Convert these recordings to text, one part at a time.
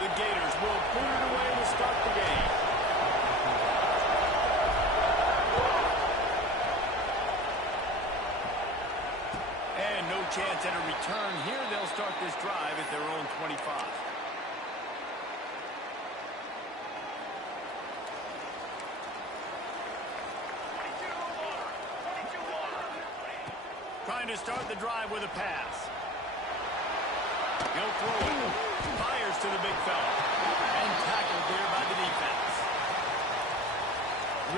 The Gators will put it away to start the game. And no chance at a return here. They'll start this drive at their own 25. Trying to start the drive with a pass. He'll throw it. Fires to the big fella. And tackled there by the defense.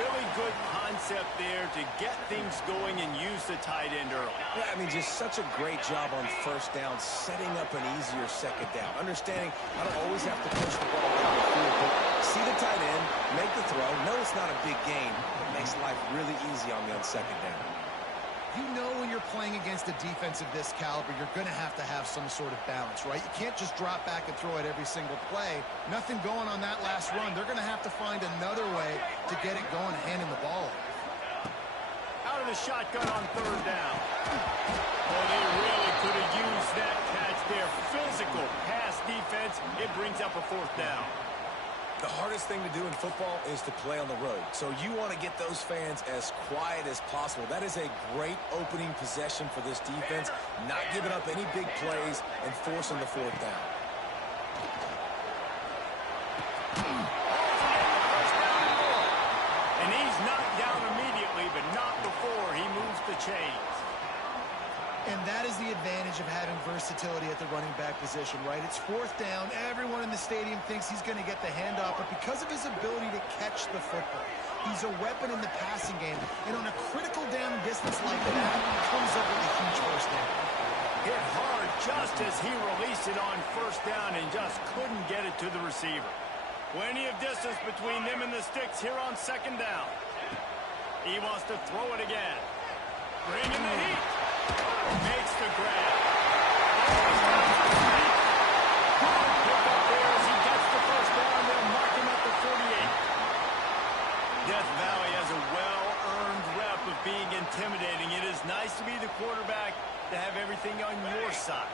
Really good concept there to get things going and use the tight end early. Yeah, I mean, just such a great job on first down, setting up an easier second down. Understanding I don't always have to push the ball down the field, but see the tight end, make the throw. No, it's not a big gain. It makes life really easy on me on second down. You know when you're playing against a defense of this caliber, you're going to have some sort of balance, right? You can't just drop back and throw it every single play. Nothing going on that last run. They're going to have to find another way to get it going, handing the ball. Out of the shotgun on third down. Oh, they really could have used that catch there. Physical pass defense. It brings up a fourth down. The hardest thing to do in football is to play on the road. So you want to get those fans as quiet as possible. That is a great opening possession for this defense. Not giving up any big plays and forcing the fourth down. And he's knocked down immediately, but not before he moves the chains. And that is the advantage of having versatility at the running back position, right? It's fourth down. Everyone in the stadium thinks he's going to get the handoff, but because of his ability to catch the football, he's a weapon in the passing game. And on a critical down distance like that, he comes up with a huge first down. Hit hard just as he released it on first down and just couldn't get it to the receiver. Plenty of distance between them and the sticks here on second down. He wants to throw it again. Bring in the heat. Makes the grab. Good pick up there as he gets the first down. They'll mark him at the 48. Death Valley has a well-earned rep of being intimidating. It is nice to be the quarterback, to have everything on your side.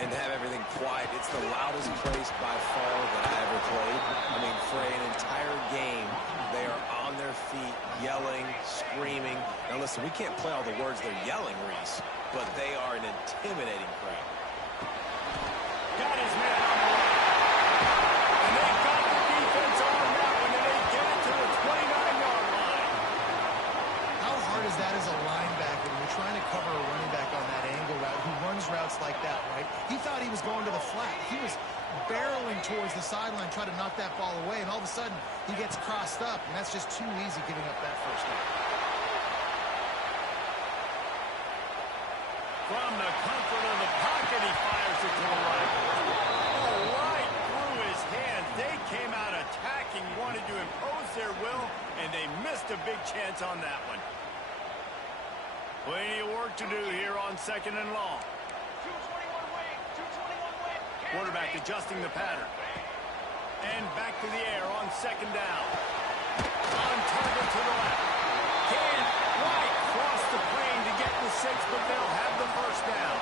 And to have everything quiet. It's the loudest place by far that I ever played. I mean, for an entire game, they are on their feet, yelling, screaming. Now listen, we can't play all the words they're yelling, Reese, but they are an intimidating crowd. Got his man on the line. And they got the defense on that one, and they get it to the 29-yard line. How hard is that as a linebacker when you're trying to cover a running back on that angle route who runs routes like that, right? He thought he was going to the flat. He was barreling towards the sideline, trying to knock that ball away, and all of a sudden he gets crossed up, and that's just too easy giving up that first down. From the comfort of the pocket, he fires it to the right. Oh, right through his hands. They came out attacking, wanted to impose their will, and they missed a big chance on that one. Plenty of work to do here on second and long. Quarterback adjusting the pattern. And back to the air on second down. On target to the left. Can't quite cross the plane to get the 6, but they'll have the first down.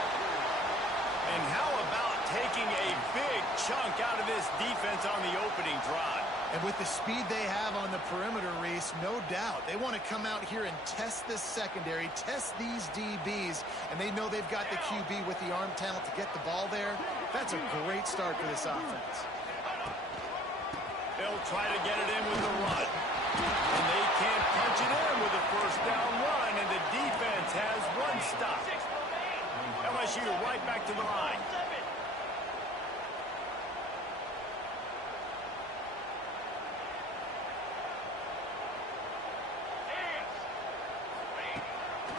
And how about taking a big chunk out of this defense on the opening drive? And with the speed they have on the perimeter, Reese, no doubt, they want to come out here and test this secondary, test these DBs, and they know they've got the QB with the arm talent to get the ball there. That's a great start for this offense. They'll try to get it in with the run. And they can't punch it in with a first down run, and the defense has one stop. LSU right back to the line.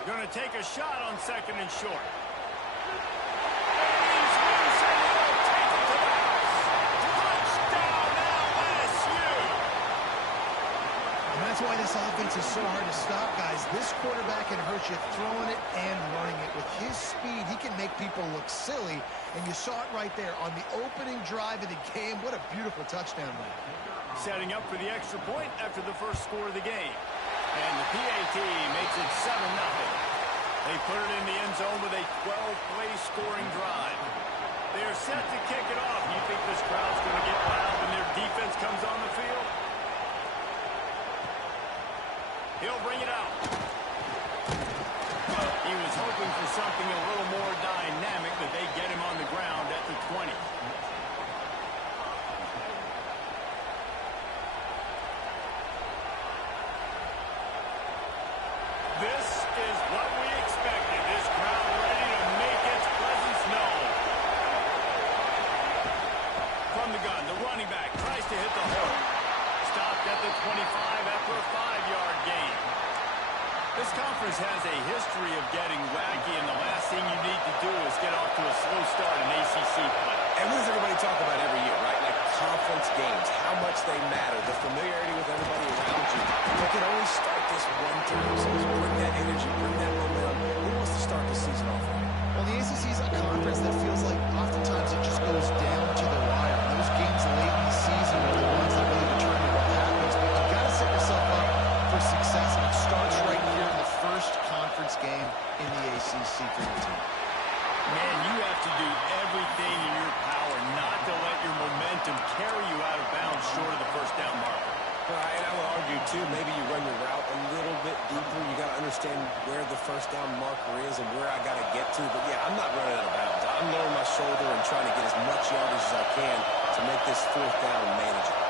Going to take a shot on second and short. And he's loose, and he'll take it to the house. Touchdown, LSU! And that's why this offense is so hard to stop, guys. This quarterback can hurt you throwing it and running it. With his speed, he can make people look silly, and you saw it right there on the opening drive of the game. What a beautiful touchdown run. Setting up for the extra point after the first score of the game. And the PAT makes it 7-0. They put it in the end zone with a 12-play scoring drive. They're set to kick it off. You think this crowd's going to get loud when their defense comes on the field? He'll bring it out. He was hoping for something a little more dynamic, but they get him on the ground at the 20. This is what we expected. This crowd ready to make its presence known. From the gun, the running back tries to hit the hole. Stopped at the 25 after a 5-yard gain. This conference has a history of getting wacky, and the last thing you need to do is get off to a slow start in ACC play. And what does everybody talk about every year, right? Like conference games, how much they matter, the familiarity with everybody around you. You can only start this one time, so bring that energy, bring that momentum. Who wants to start the season off right? Well, the ACC is a conference that feels like oftentimes it just goes down to the wire. Those games late in the season are the ones that really determine what happens. But you've got to set yourself up for success, and it starts right here in the first conference game in the ACC for your team. Man, you have to do everything in your power not to let your momentum carry you out of bounds short of the first down marker. Right, I would argue, too, maybe you run your route a little bit deeper. You got to understand where the first down marker is and where I got to get to. But, yeah, I'm not running out of bounds. I'm lowering my shoulder and trying to get as much yardage as I can to make this fourth down manageable.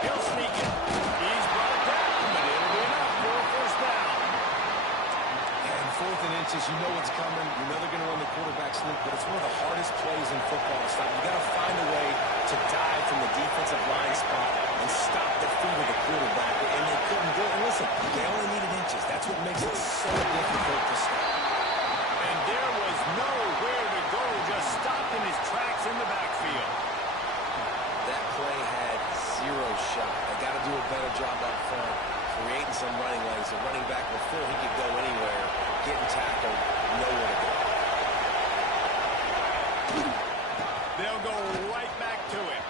He'll sneak it. He's brought down, but it'll be enough for a first down. And 4th and inches, you know what's coming. You know they're going to run the quarterback sneak, but it's one of the hardest plays in football to stop. You got to find a way to dive from the defensive line spot and stop the feet of the quarterback, and they couldn't do it. And listen, they only needed inches. That's what makes it so difficult to stop. And there was nowhere to go, just stopped in his tracks in the backfield. That play had 0 shot. They got to do a better job up front, creating some running lanes. The running back, before he could go anywhere, getting tackled, nowhere to go. They'll go right back to him.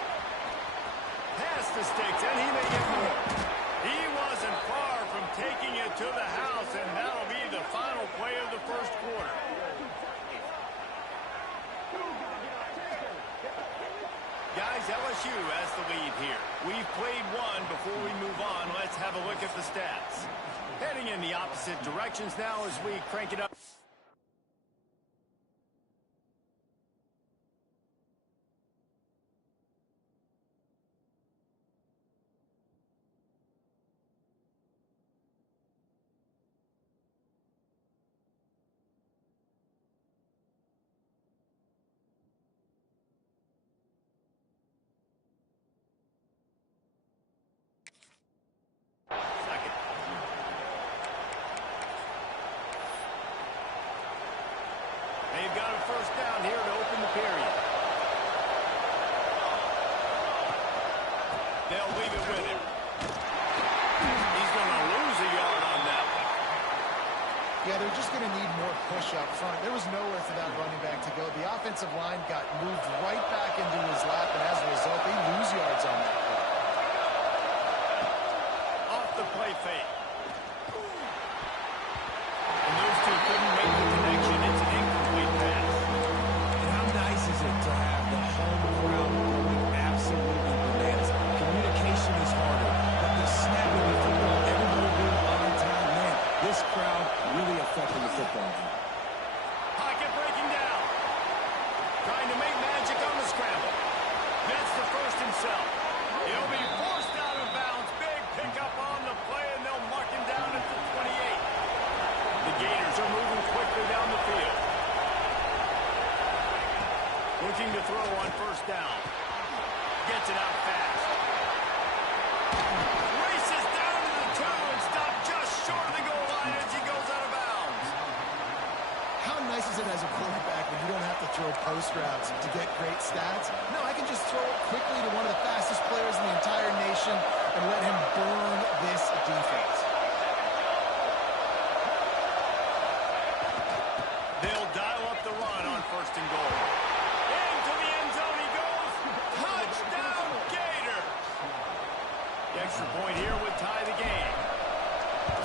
Past the sticks, and he may get more. He wasn't far from taking it to the house, and that'll be the final play of the first quarter. Guys, LSU has the lead here. We've played one. Before we move on, let's have a look at the stats. Heading in the opposite directions now as we crank it up. They've got a first down here to open the period. They'll leave it with him. He's going to lose a yard on that one. Yeah, they're just going to need more push up front. There was nowhere for that running back to go. The offensive line got moved right back into his lap, and as a result, they lose yards on that play. Off the play fake. And those two couldn't make the connection. It's an incomplete pass. And how nice is it to have the home crowd going absolutely bananas? Communication is harder, but the snapping of football, everybody being on time, man, this crowd really affecting the football game. Pocket breaking down. Trying to make magic on the scramble. That's the first himself. He'll be forced out of bounds. Big pickup on the play, and they'll mark him down at the 28. The Gators are moving quickly down the field. Looking to throw on first down. Gets it out fast. Races down to the 2 and stopped just short of the goal line as he goes out of bounds. How nice is it as a quarterback when you don't have to throw post routes to get great stats? No, I can just throw it quickly to one of the fastest players in the entire nation and let him burn this defense. They'll dial up the run on first and goal. Into the end zone he goes. Touchdown, Gators! The extra point here would tie the game.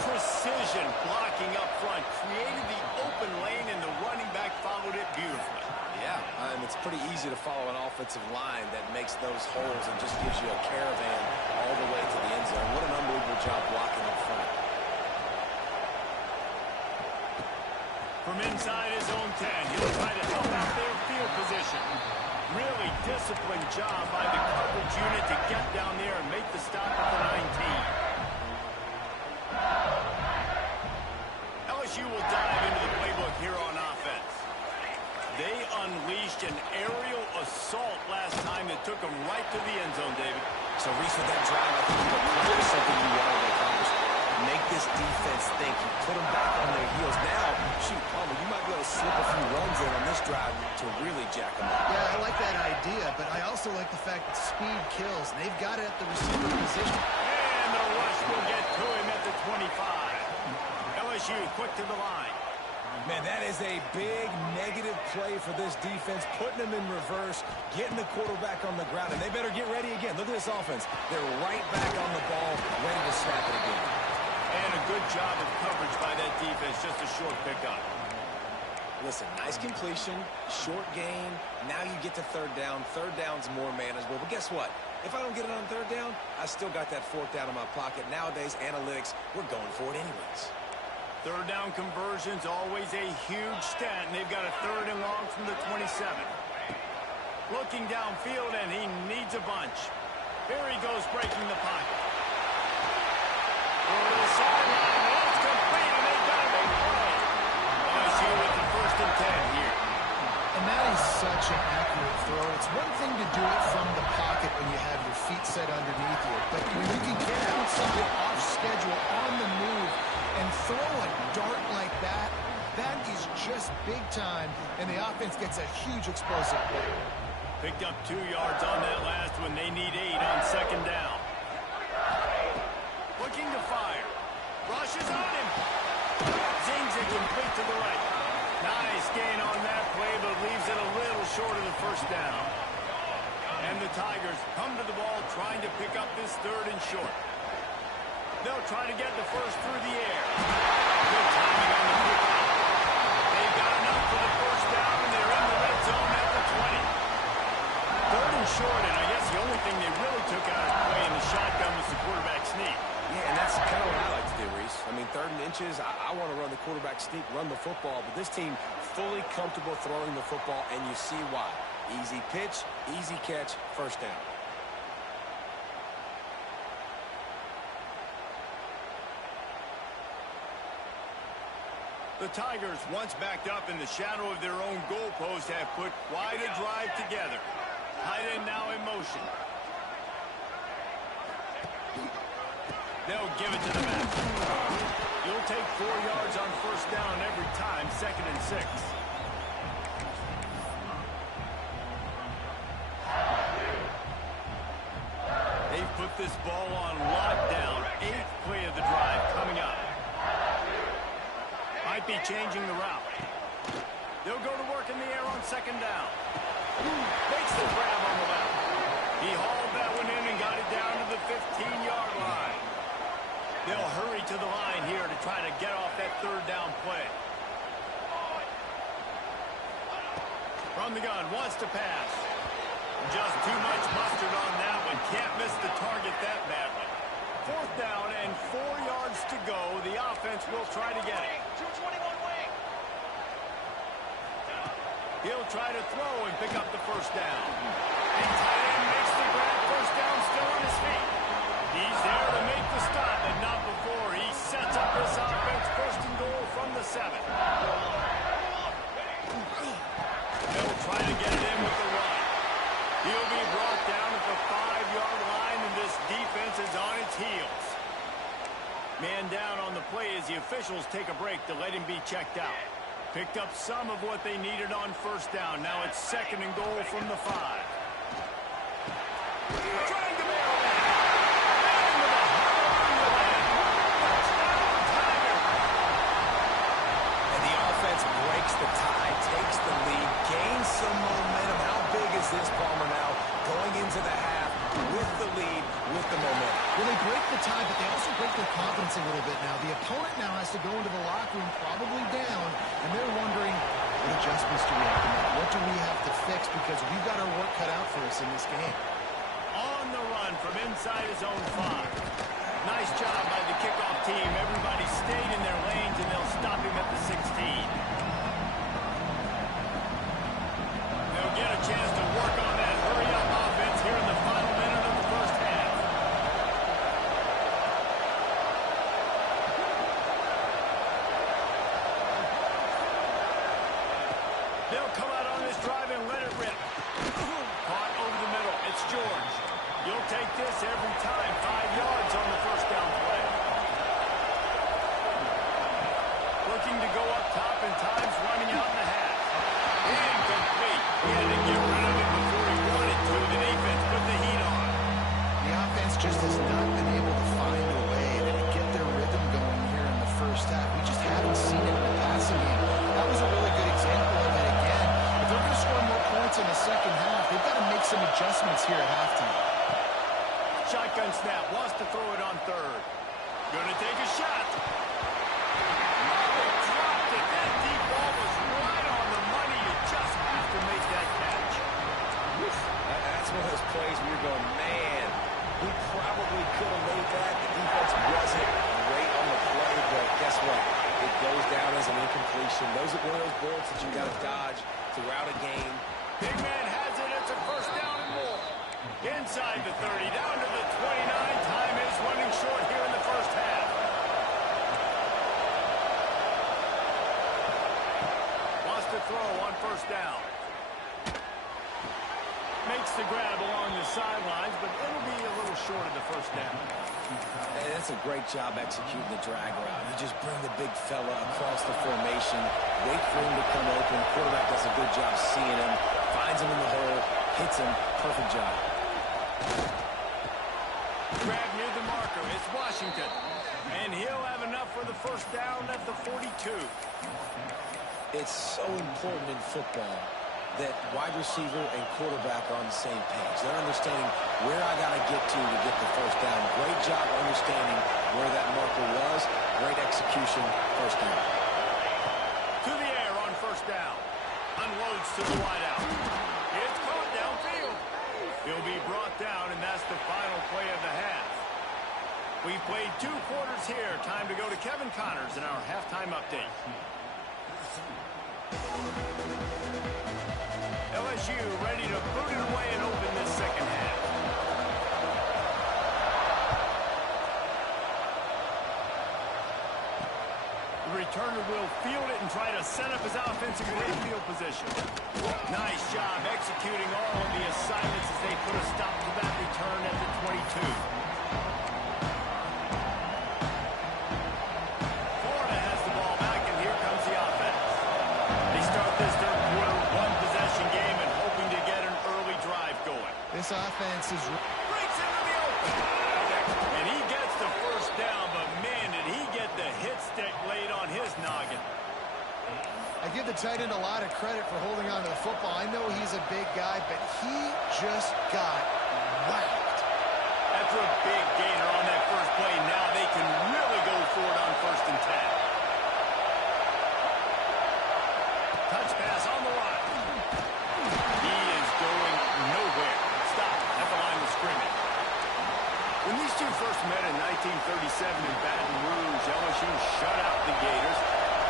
Precision blocking up front created the open lane, and the running back followed it beautifully. Yeah, it's pretty easy to follow an offensive line that makes those holes and just gives you a caravan all the way to the end zone. What an unbelievable job blocking up front. From inside his own 10, he'll try to help out their field position. Really disciplined job by the coverage unit to get down there and make the stop at the 19. LSU will dive into the playbook here on offense. They unleashed an aerial assault last time that took them right to the end zone, David. So, Reese, with that drive, I think you accomplished something you wanted to accomplish. Make this defense think. You put them back on their heels. Now, shoot, Palmer, you might be able to slip a few runs in on this drive to really jack them up. Yeah, I like that idea, but I also like the fact that speed kills, and they've got it at the receiver position. And the rush will get to him at the 25. LSU quick to the line. Man, that is a big negative play for this defense, putting them in reverse, getting the quarterback on the ground, and they better get ready again. Look at this offense. They're right back on the ball, ready to snap it again. And a good job of coverage by that defense, just a short pickup. Listen, nice completion, short gain. Now you get to third down. Third down's more manageable. But guess what? If I don't get it on third down, I still got that fourth down in my pocket. Nowadays, analytics, we're going for it anyways. Third down conversion's always a huge stat, and they've got a third and long from the 27. Looking downfield, and he needs a bunch. Here he goes, breaking the pocket. Over to the sideline, and it's complete, and they've got a big play. LSU with the first and 10 here. And that is such an accurate throw. It's one thing to do it from the pocket when you have your feet set underneath you, but when you can get out something off schedule on the move and throw a dart like that, that is just big time, and the offense gets a huge explosive play. Picked up 2 yards on that last one. They need 8 on second down. Looking to fire. Rushes on him. Zings it complete to the right. Nice gain on that play, but leaves it a little short of the first down. And the Tigers come to the ball trying to pick up this third and short. They'll try to get the first through the air. Good timing on the pickoff. They've got enough for the first down, and they're in the red zone at the 20. Third and short, and I guess the only thing they really took out of play in the shotgun was the quarterback sneak. Yeah, and that's kind of what I like to do, Reese. I mean, third and inches, I want to run the quarterback sneak, run the football, but this team fully comfortable throwing the football, and you see why. Easy pitch, easy catch, first down. The Tigers, once backed up in the shadow of their own goalpost, have put quite a drive together. Tight end now in motion. They'll give it to the back. He'll take 4 yards on first down every time, 2nd and 6. They've put this ball on lockdown. 8th play of the drive coming up. Might be changing the route. They'll go to work in the air on second down. Makes the grab on the left. He hauled that one in and got it down to the 15-yard line. They'll hurry to the line here to try to get off that third down play. From the gun, wants to pass. Just too much mustard on that one. Can't miss the target that badly. Fourth down and 4 yards to go. The offense will try to get it. 221 wing. He'll try to throw and pick up the first down. And tight end makes the grab. First down, still on his feet. He's there to make the stop, and not before. He sets up this offense, first and goal from the 7. They'll try to get it in with the run. He'll be brought down at the 5-yard line, and this defense is on its heels. Man down on the play as the officials take a break to let him be checked out. Picked up some of what they needed on first down. Now it's 2nd and goal from the 5. Trying to bail that. Into the touchdown, Tiger. And the offense breaks the tie, takes the lead, gains some momentum. How big is this, Palmer, now? Going into the half with the lead, with the momentum. Well, they break the tie, but they also break their confidence a little bit now. The opponent now has to go into the locker room probably down, and they're wondering, what adjustments do we have to make? What do we have to fix? Because offense in this game. On the run from inside his own 5. Nice job by the kickoff team. Everybody stayed in their lanes, and they'll stop him at the 16. They'll get a chance to work on that hurry-up offense here in the final minute of the first half. They'll come out on this drive and let it rip. Caught over the middle. It's George. You'll take this every time. 5 yards on the first down play. Looking to go up top, and time's running out in the half. Incomplete. He had to get rid of it before he wanted to. The defense put the heat on. The offense just has not been able to find a way to get their rhythm going here in the first half. We just haven't seen it in the passing game. That was a really good example of it again. If they're going to score more points in the second half, they've got to make some adjustments here at halftime. Shotgun snap. Wants to throw it on third. Gonna take a shot. Dropped it. That deep ball was right on the money. You just have to make that catch. That's one of those plays where you're going, man, he probably could have made that. The defense wasn't great on the play, but guess what? It goes down as an incompletion. Those are one of those bullets that you got to dodge throughout a game. Big man has it. It's a first down and more. Inside the 30, down to the 29. Time is running short here in the first half. Wants to throw on first down. Makes the grab along the sidelines, but it'll be a little short of the first down. Hey, that's a great job executing the drag route. You just bring the big fella across the formation, wait for him to come open. Quarterback does a good job seeing him, finds him in the hole, hits him. Perfect job. Grab near the marker. It's Washington. And he'll have enough for the first down at the 42. It's so important in football that wide receiver and quarterback are on the same page. They're understanding where I got to get the first down. Great job understanding where that marker was. Great execution, first down. To the air on first down. Unloads to the wideout. It's caught downfield. He'll be brought down, and that's the final play of the half. We've played 2 quarters here. Time to go to Kevin Connors in our halftime update. LSU ready to boot it away and open this second half. The returner will field it and try to set up his offense in great field position. Nice job executing all of the assignments as they put a stop to that return at the 22. Florida has the ball back, and here comes the offense. They start this third quarter one-possession game and hoping to get an early drive going. This offense is... Breaks into the open. And he gets the first down, but man, did he get the hit stick laid on his noggin. I give the tight end a lot of credit for holding on to the football. I know he's a big guy, but he just got whacked. After a big gainer on that first play, now they can really go for it on 1st and 10. Touch pass on the line. He is going nowhere. Stop at the line of scrimmage. When these two first met in 1937 in Baton Rouge, LSU shut out the Gators.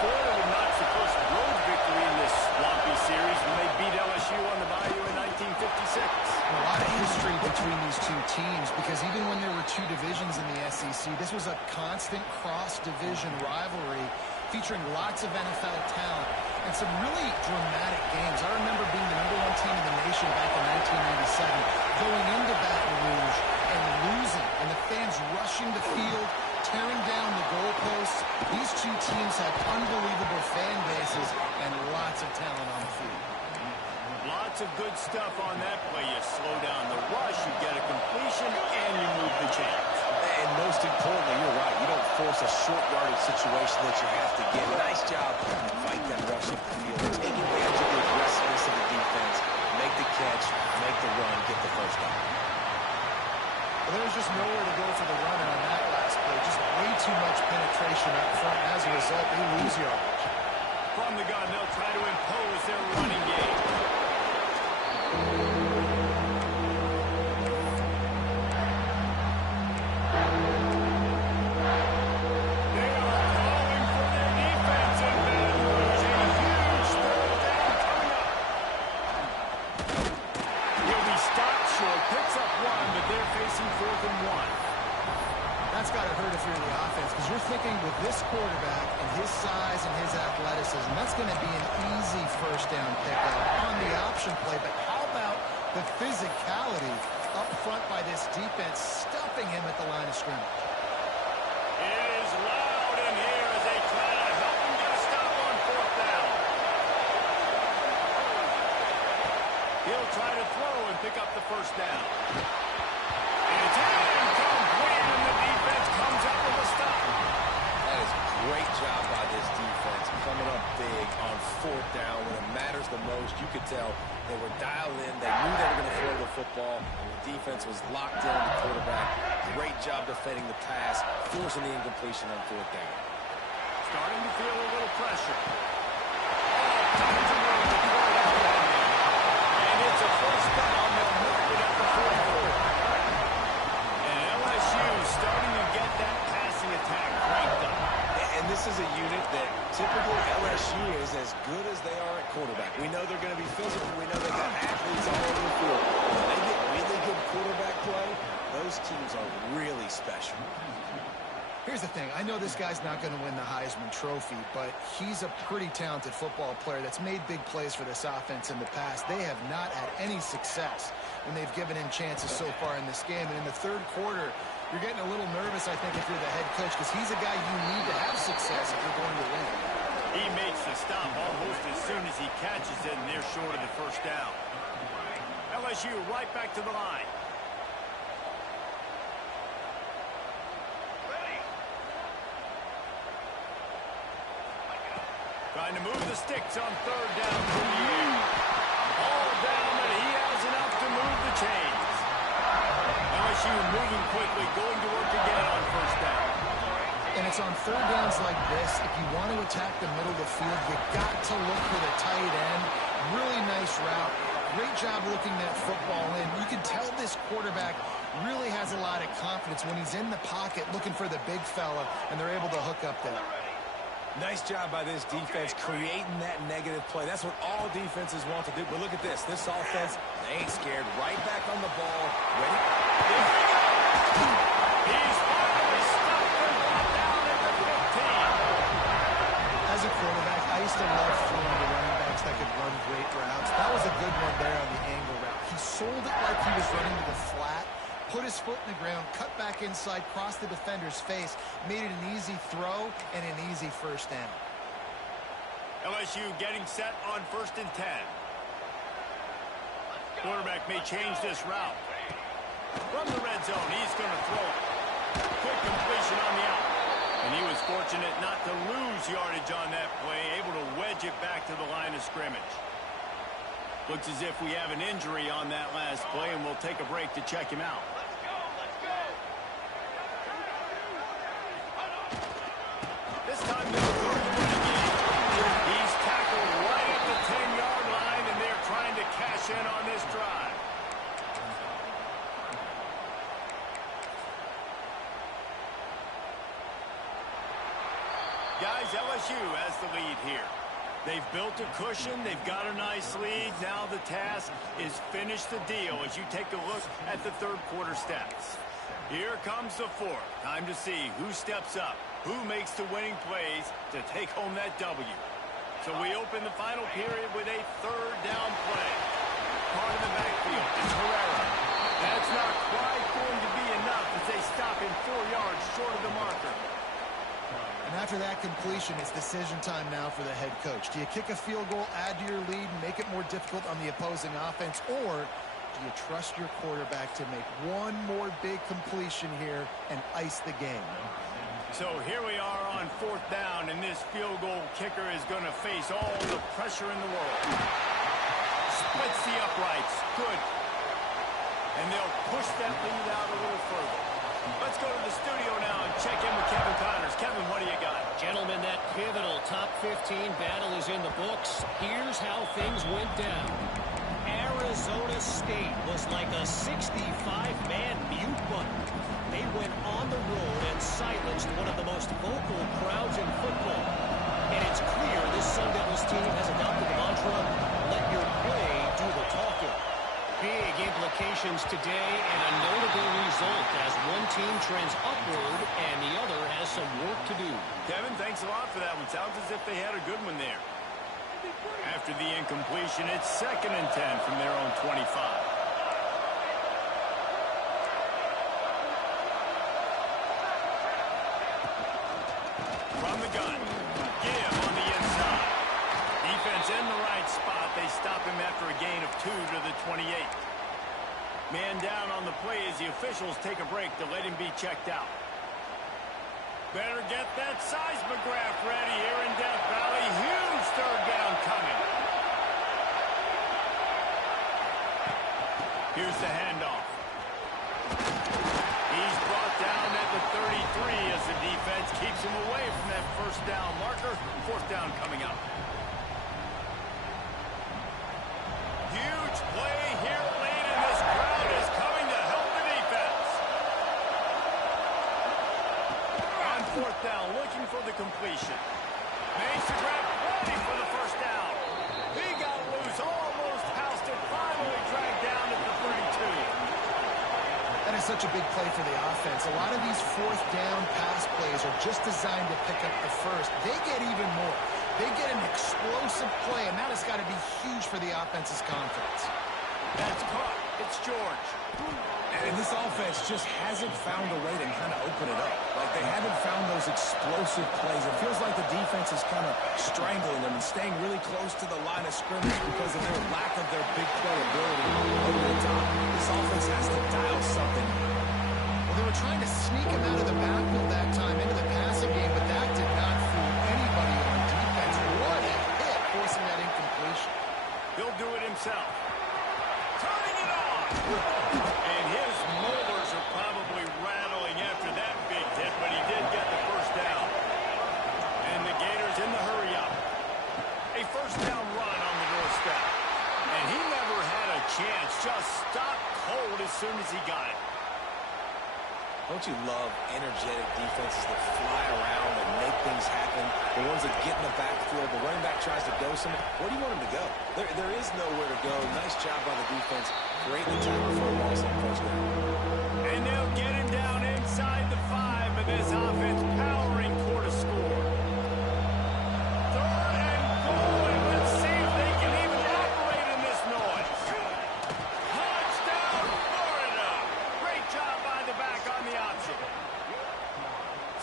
Florida would notch the first road victory in this swampy series when they beat LSU on the Bayou in 1956. A lot of history between these two teams because even when there were 2 divisions in the SEC, this was a constant cross-division rivalry featuring lots of NFL talent and some really dramatic games. I remember being the #1 team in the nation back in 1997, going into Baton Rouge and losing, and the fans rushing the field, tearing down the goalposts. These two teams have unbelievable fan bases and lots of talent on the field. Lots of good stuff on that play. You slow down the rush, you get a completion, and you move the chains. And most importantly, you're right. You don't force a short yardage situation that you have to get. Nice job to fight that rush up the field. Take advantage of the aggressiveness of the defense. Make the catch, make the run, get the first down. Well, there was just nowhere to go for the runner on that last play. Just way too much penetration up front. As a result, they lose yardage. From the gun, they'll try to impose their running game. 4th and 1. That's got to hurt if you're the offense, because you're thinking with this quarterback and his size and his athleticism, that's going to be an easy first down pickup on the option play. But how about the physicality up front by this defense, stuffing him at the line of scrimmage? It is loud in here as they try to help him get a stop on 4th down. He'll try to throw and pick up the first down. It's incomplete, and the defense comes up with a stop. That is a great job by this defense, coming up big on 4th down when it matters the most. You could tell they were dialed in. They knew they were going to throw the football, and the defense was locked in on the quarterback. Great job defending the pass, forcing the incompletion on 4th down. Starting to feel a little pressure. Tons of room to throw that one in. And it's a first down. They'll mark it at the 44. And LSU starting to get that passing attack cranked up. And this is a unit that typically LSU is as good as they are at quarterback. We know they're going to be physical. We know they've got athletes all over the field. When they get really good quarterback play, those teams are really special. Here's the thing. I know this guy's not going to win the Heisman Trophy, but he's a pretty talented football player that's made big plays for this offense in the past. They have not had any success when they've given him chances so far in this game. And in the third quarter, you're getting a little nervous, I think, if you're the head coach, because he's a guy you need to have success if you're going to win. He makes the stop almost as soon as he catches it, and they're short of the first down. LSU right back to the line. Trying to move the sticks on 3rd down through the air. All down, and he has enough to move the chains. LSU moving quickly, going to work again on 1st down. And it's on 3rd downs like this. If you want to attack the middle of the field, you got to look for the tight end. Really nice route. Great job looking that football in. You can tell this quarterback really has a lot of confidence when he's in the pocket looking for the big fella, and they're able to hook up there. Nice job by this defense creating that negative play. That's what all defenses want to do. But look at this. This offense, they ain't scared. Right back on the ball. Ready? He's finally stopped and brought down at the 15. As a quarterback, I used to love throwing to running backs that could run great routes. That was a good one there on the angle route. He sold it like he was running to the flat, put his foot in the ground, cut back inside, crossed the defender's face, made it an easy throw and an easy first down. LSU getting set on 1st and 10. Quarterback may change this route. From the red zone, he's going to throw it. Quick completion on the out. And he was fortunate not to lose yardage on that play, able to wedge it back to the line of scrimmage. Looks as if we have an injury on that last play, and we'll take a break to check him out. This time they'll go to the game. He's tackled right at the 10-yard line, and they're trying to cash in on this drive. Guys, LSU has the lead here. They've built a cushion. They've got a nice lead. Now the task is finish the deal as you take a look at the third quarter stats. Here comes the 4th. Time to see who steps up, who makes the winning plays to take home that W. So we open the final period with a 3rd down play. Part of the backfield is Herrera. That's not quite going to be enough as they stop him 4 yards short of the marker. And after that completion, it's decision time now for the head coach. Do you kick a field goal, add to your lead, and make it more difficult on the opposing offense, or do you trust your quarterback to make one more big completion here and ice the game? So here we are on 4th down, and this field goal kicker is going to face all the pressure in the world. Splits the uprights. Good. And they'll push that lead out a little further. Let's go to the studio now and check in with Kevin Connors. Kevin, what do you got? Gentlemen, that pivotal top 15 battle is in the books. Here's how things went down. Arizona State was like a 65-man mute button. They went on the road and silenced one of the most vocal crowds in football. And it's clear this Sun Devils team has adopted the mantra, let your play do the talking. Big implications situations today, and a notable result as one team trends upward and the other has some work to do. Kevin, thanks a lot for that one. Sounds as if they had a good one there. After the incompletion, it's 2nd and 10 from their own 25. From the gun, give on the inside. Defense in the right spot. They stop him after a gain of 2 to the 28. Man down on the play as the officials take a break to let him be checked out. Better get that seismograph ready here in Death Valley. Huge 3rd down coming. Here's the handoff. He's brought down at the 33 as the defense keeps him away from that 1st down marker. 4th down coming up. Huge play here late, and this crowd is coming to help the defense. On 4th down, looking for the completion. Makes the grab, ready for the 1st down. He got loose, almost housed it, finally dragged down at the 32. That is such a big play for the offense. A lot of these 4th down pass plays are just designed to pick up the 1st. They get even more. They get an explosive play, and that has got to be huge for the offense's confidence. That's caught. It's George. And this offense just hasn't found a way to kind of open it up. Like, they haven't found those explosive plays. It feels like the defense is kind of strangling them and staying really close to the line of scrimmage because of their lack of their big play ability over the top. This offense has to dial something. Well, they were trying to sneak him out of the backfield that time into the passing game, but that did not fool anybody on defense. What a hit, forcing that incompletion. He'll do it himself. Turning it on. And his molars are probably rattling after that big hit, but he did get the 1st down. And the Gators in the hurry up. A 1st down run on the doorstep. And he never had a chance. Just stopped cold as soon as he got it. Don't you love energetic defenses that fly around and make things happen? The ones that get in the backfield, the running back tries to go somewhere. Where do you want him to go? There is nowhere to go. Nice job by the defense. Creating the tackle for a loss on 1st down. And they'll get him down inside the 5, and this offense powering toward a score. 3rd and goal, and let's see if they can even operate in this noise. Touchdown, Florida! Great job by the back on the option.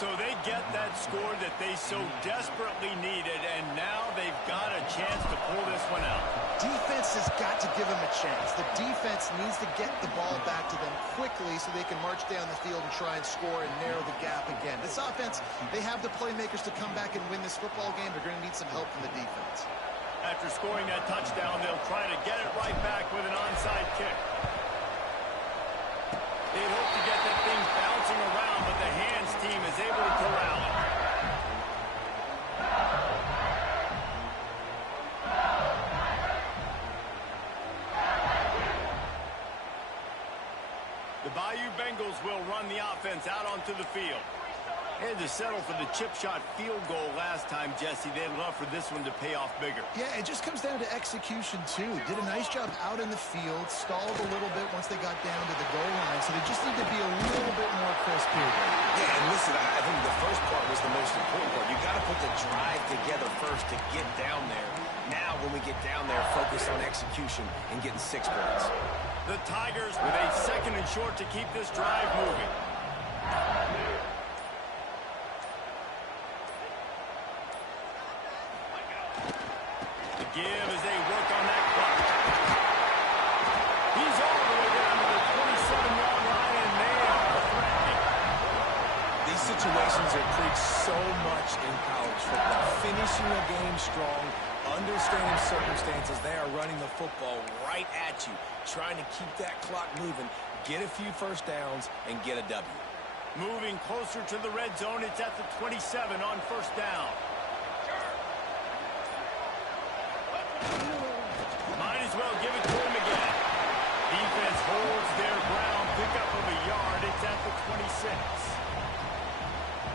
So they get that score that they so desperately needed, and now they've got a chance to pull this one out. Defense has got to give them a chance. The defense needs to get the ball back to them quickly so they can march down the field and try and score and narrow the gap again. This offense, they have the playmakers to come back and win this football game. They're going to need some help from the defense. After scoring that touchdown, they'll try to get it right back with an onside kick. They'd hope to get that thing bouncing around, but the hands team is able to corral it. The Bayou Bengals will run the offense out onto the field. Had to settle for the chip shot field goal last time, Jesse. They'd love for this one to pay off bigger. Yeah, it just comes down to execution, too. Did a nice job out in the field, stalled a little bit once they got down to the goal line, so they just need to be a little bit more crisp here. Yeah, and listen, I think the first part was the most important part. You got to put the drive together first to get down there. Now, when we get down there, focus on execution and getting 6 points. The Tigers with a 2nd and short to keep this drive moving. The give as they work on that clock. He's all the way down to the 27-yard line, and they are threatening. These situations are preached so much in college football. Finishing a game strong, understanding circumstances. They are running the football right at you, trying to keep that clock moving, get a few 1st downs, and get a W. Moving closer to the red zone. It's at the 27 on 1st down. Might as well give it to him again. Defense holds their ground. Pickup of a yard. It's at the 26.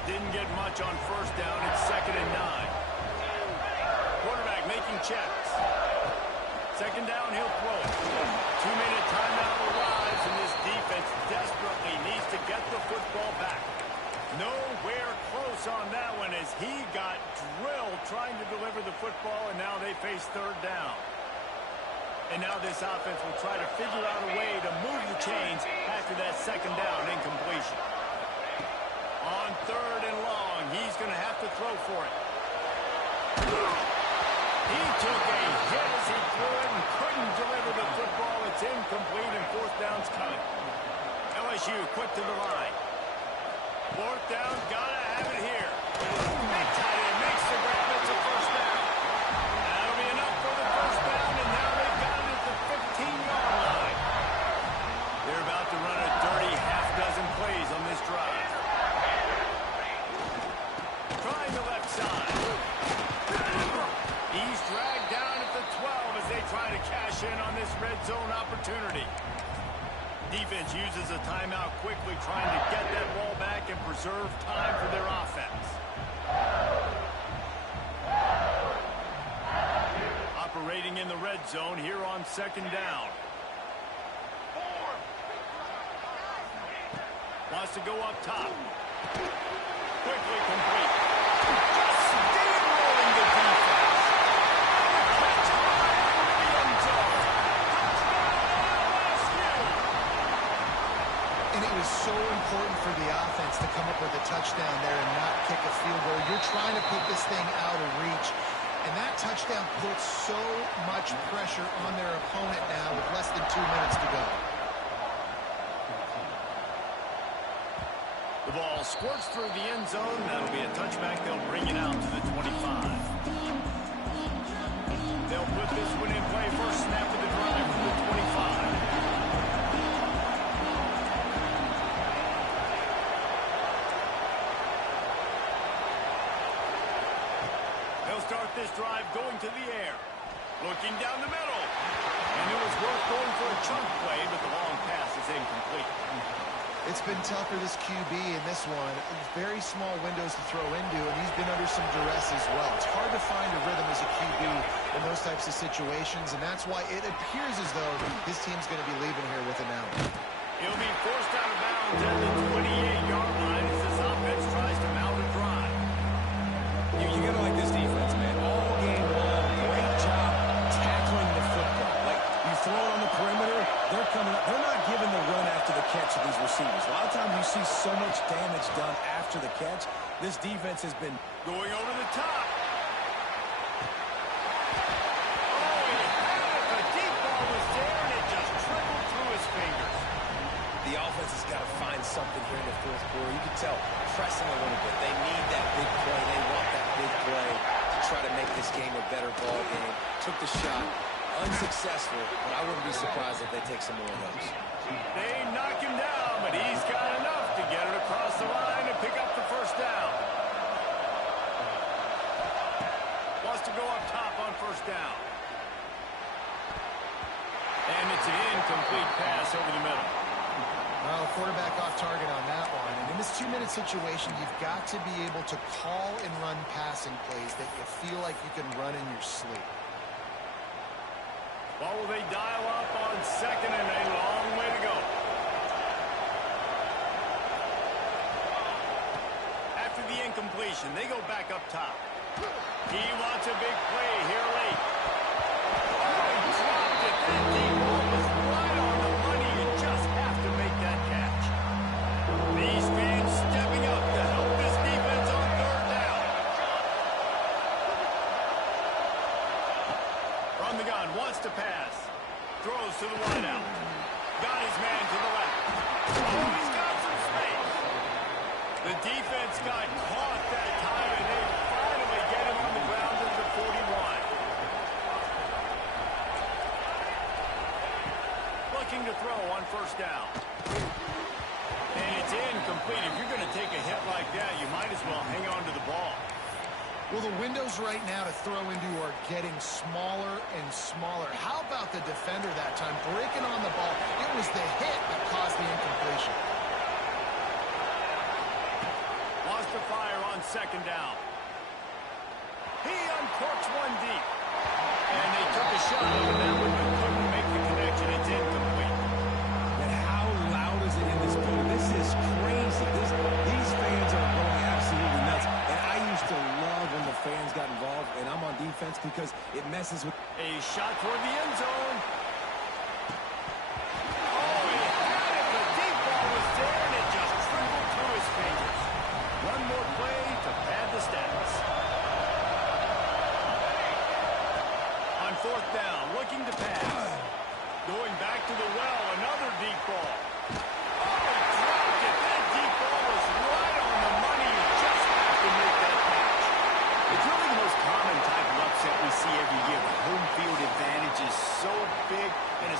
Didn't get much on 1st down. It's 2nd and 9. Quarterback making checks. 2nd down, he'll throw it. 2-minute timeout arrives. try to figure out a way to move the chains after that second down incompletion. On 3rd and long, he's going to have to throw for it. He took a hit as he threw it and couldn't deliver the football. It's incomplete and 4th down's coming. LSU quick to the line. 4th down, gotta have it here. Big tight end makes the grab. It's a 1st down. That'll be enough for the 1st down, and now they've got it at the 15-yard line. They're about to run a dirty half-dozen plays on this drive. Trying the left side. He's dragged down at the 12 as they try to cash in on this red zone opportunity. Defense uses a timeout quickly, trying to get that ball back and preserve time for their offense. Operating in the red zone here on 2nd down. Wants to go up top. Quickly complete. Just steamrolling the defense. Catch high in the end zone. And it was so important for the offense to come up with a touchdown there and not kick a field goal. You're trying to put this thing out of reach. And that touchdown puts so much pressure on their opponent now with less than 2 minutes to go. The ball squirts through the end zone. That'll be a touchback. They'll bring it out to the 25. They'll put this one in play. First snap of the drive from the 25. They'll start this drive going to the air. Looking down the middle. And it was worth going for a chunk play, but the long pass is incomplete. It's been tough for this QB in this one. Very small windows to throw into, and he's been under some duress as well. It's hard to find a rhythm as a QB in those types of situations, and that's why it appears as though his team's going to be leaving here with an out. He'll be forced out of bounds at the 28-yard line as this offense tries to mount a drive. You got to like this defense, man. All game long, great job tackling the football. Like, you throw it on the perimeter, they're coming up. They're not giving the run after the catch of these receivers. A lot of times you see so much damage done after the catch. This defense has been going over the top. Oh, he had it. The deep ball was there, and it just trickled through his fingers. The offense has got to find something here in the 4th quarter. You can tell pressing a little bit. They need that big play. They want that big play to try to make this game a better ball game. Took the shot. Unsuccessful, but I wouldn't be surprised if they take some more of those. They knock him down, but he's got enough to get it across the line and pick up the 1st down. Wants to go up top on 1st down. And it's an incomplete pass over the middle. Well, quarterback off target on that one. And in this 2-minute situation, you've got to be able to call and run passing plays that you feel like you can run in your sleep. What will they dial up on 2nd and a long way to go? After the incompletion, they go back up top. He wants a big play here late. Oh, he dropped it. That deep ball was right on the money. You just have to make that catch. These fans stepping up to help this defense on 3rd down. From the gun, wants to pass. Throws to the wideout. Got his man to the left. Oh, he's got some space. The defense got caught that time, and they finally get him on the ground at the 41. Looking to throw on 1st down. And it's incomplete. If you're going to take a hit like that, you might as well hang on to the ball. Well, the windows right now to throw into are getting smaller and smaller. How about the defender that time breaking on the ball? It was the hit that caused the incompletion. Wants to fire on 2nd down. He uncorks one deep. And they took a shot on that one, but couldn't make the connection. It's incomplete. And how loud is it in this building? This is crazy. These fans are going absolutely nuts. And I used to love when the fans got involved, and I'm on defense because it messes with. A shot toward the end zone.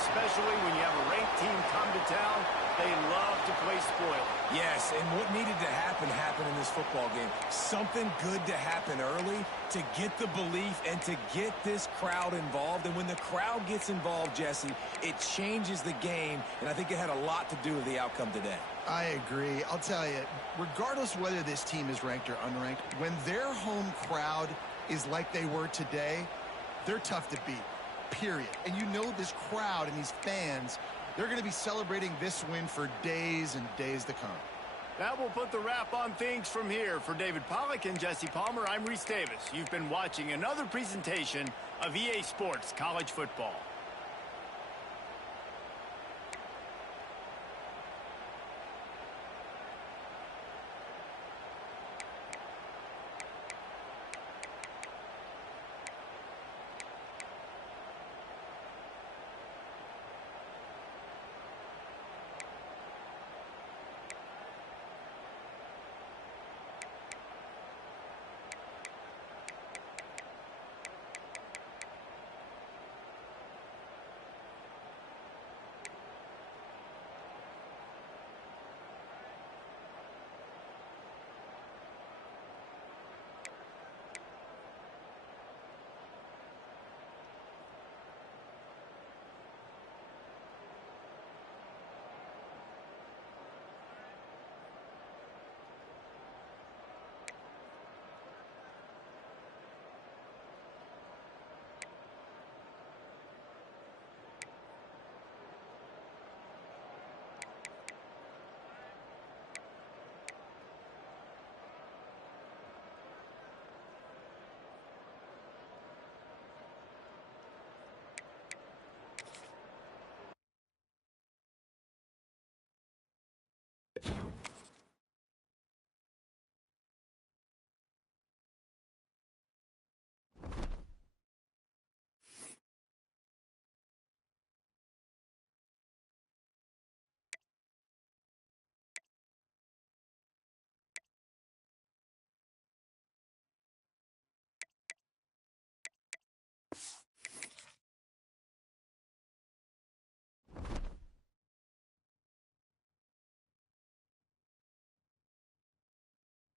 especially when you have a ranked team come to town. They love to play spoiled. Yes, and what needed to happen happened in this football game. Something good to happen early to get the belief and to get this crowd involved. And when the crowd gets involved, Jesse, it changes the game, and I think it had a lot to do with the outcome today. I agree. I'll tell you, regardless whether this team is ranked or unranked, when their home crowd is like they were today, they're tough to beat, period. And you know this crowd and these fans, they're going to be celebrating this win for days and days to come. That will put the wrap on things from here. For David Pollack and Jesse Palmer, I'm Reese Davis. You've been watching another presentation of EA Sports College Football.